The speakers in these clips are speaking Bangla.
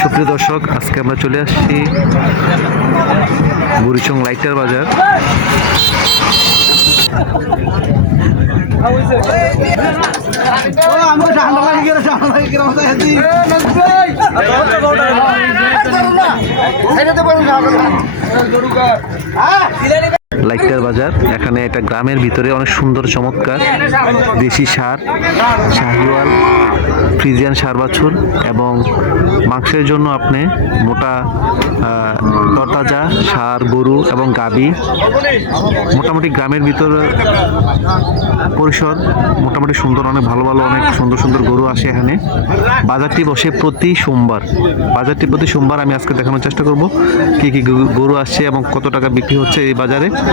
সুপ্রিয় দর্শক আজকে আমরা চলে আসছি বুড়িচং লাইটার বাজার লাইটার বাজার। এখানে একটা গ্রামের ভিতরে অনেক সুন্দর চমৎকার দেশি সার, শাহিওয়াল, ফ্রিজিয়ান সার বাছুর এবং মাংসের জন্য আপনি মোটা তরতাজা সার, গরু এবং গাবি মোটামুটি গ্রামের ভিতরে পরিসর মোটামুটি সুন্দর, অনেক ভালো ভালো, অনেক সুন্দর সুন্দর গরু আসে এখানে। বাজারটি বসে প্রতি সোমবার। বাজারটি প্রতি সোমবার আমি আজকে দেখানোর চেষ্টা করব কি কি গরু আসছে এবং কত টাকা বিক্রি হচ্ছে এই বাজারে।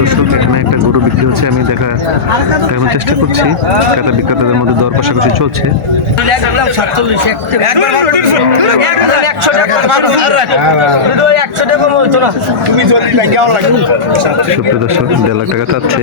দর্শক এখানে একটা গরু বিক্রি হচ্ছে আমি দেখা এখন চেষ্টা করছি। ক্রেতা বিক্রেতাদের মধ্যে দর কষাকষি চলছে। সুপ্রিয় দর্শক দেড় লাখ টাকা চাচ্ছে।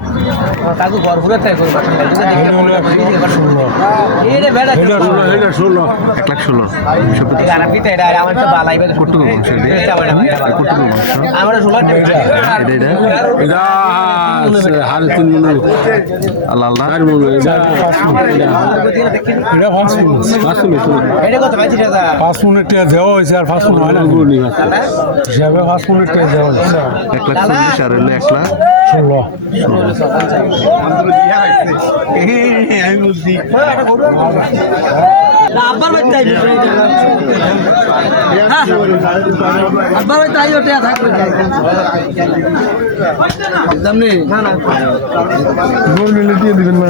ঘর ঘুরে তাই করবা। এক লাখ ষোলো। পাঁচ মিনিট দেওয়া হয়েছে আর পাঁচ মিনিট হয় না। হিসাবে পাঁচ মিনিট দেওয়া হয়েছে। এক লাখ চল্লিশ আর হলো এক লাখ। ষোলো। আব্বার বাড়িতে আইবে আব্বার বাড়িতে আইবে টিয়া থাকবে। দাম নেই না না। গোল মিলে দিয়ে দিবেন না।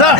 যা